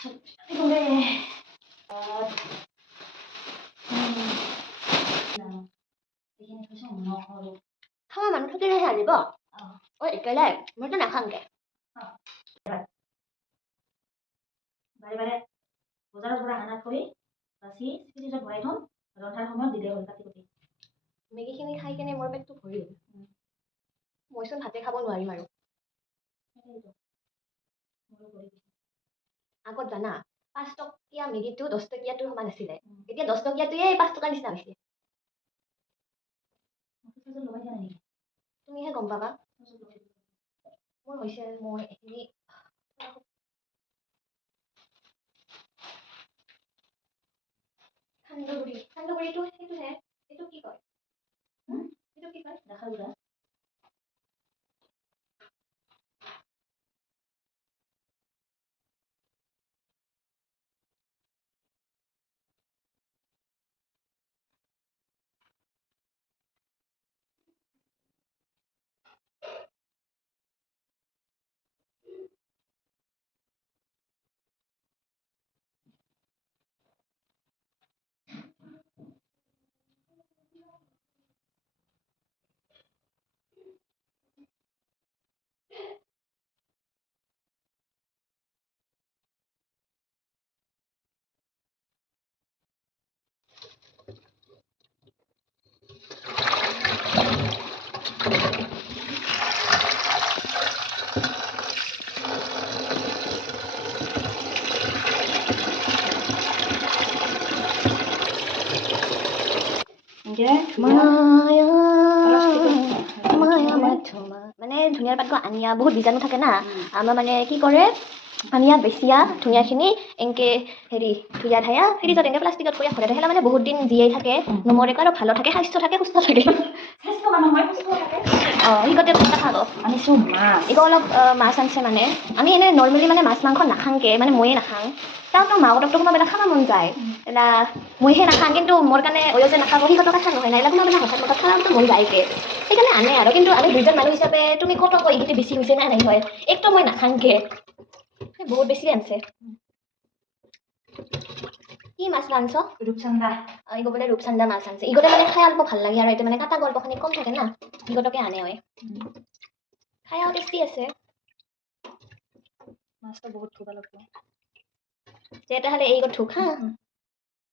이거네. 이게 도시 없는 하나만 크기를 해야 알리고 있길래 물도 약한 게 বাৰে বাৰে বজাৰৰ পৰা অনা থৈ বাছি ফ্ৰিজত ভৰাই থ'ম ৰন্ধাৰ সময়ত দিলে হ'ল কাটি কুটি মেগীখিনি খাই কেনে মোৰ পেটটো ভৰিল মইচোন ভাতে খাব নোৱাৰিম আৰু সেইটো মোৰো কৰি দিছে আগত জানা 5 টকীয়া মেগীটো 10 টকীয়াটোৰ সমান আছিলে এতিয়া 10 টকীয়াটোৱে 5 টকা নিচিনা হৈছে ফ্ৰিজত লগাই দিয়া নাই তুমিহে গম পাবা মোৰ হৈছে মই এইখিনি সান্দহগুড়িটো সেইটোহে এইটো কি কয় এইটো কি কয় দেখা গুড়া মানে ধনিয়াৰ পাতটো আনিয়া বহুত বীজাণু থাকে না আমাৰ মানে কি কৰে আনিয়া বেছিয়া ধনিয়াখিনি এনেকে হেৰি ধুইয়া ধায়া ফ্ৰিজত এনেকে প্লাষ্টিকত কৰি ভৰাই থ'লে মানে বহুত দিন জীয়াই থাকে নমৰে আৰু ভালো থাকে স্বাস্থ্য থাকে সুস্থ থাকে সিহঁতে কথা খাব আনিছোঁ মাছ এইটো অলপ মাছ আনিছে মানে আমি এনে নৰ্মেলি মানে মাছ মাংস নাখাংকে মানে ময়ে নাখাং তাতো মাহঁতকতো কোনোবা খাব মন যায় এটা মইহে নাখাং কিন্তু মোৰ কাৰণে যে নাখাব সিহঁতৰ কথা নহয় না এইবিলাক কোনোবা হঠাৎ খাবতো মন যায়কে সেইকাৰণে আনে আৰু কিন্তু আমি দুজন মানুহ হিচাপে তুমি কত কৈ এইটো বেছি হৈছে না নাই হয় একটো মই নাখাংকে বহুত বেছি আনছে কি মাছ আনছ ৰূপচন্দা ইগো বোলে ৰূপচান্দা মাছ আনছে ইগোতে মানে খাই অল্প ভাল লাগে আৰু এটা মানে কাটা গল্পখিনি কম থাকে না ইগোটকে আনে হয় খাই টেষ্টি আছে মাছটো বহুত ধুব লাগিব যেটা হলে এই গো ঠুক হা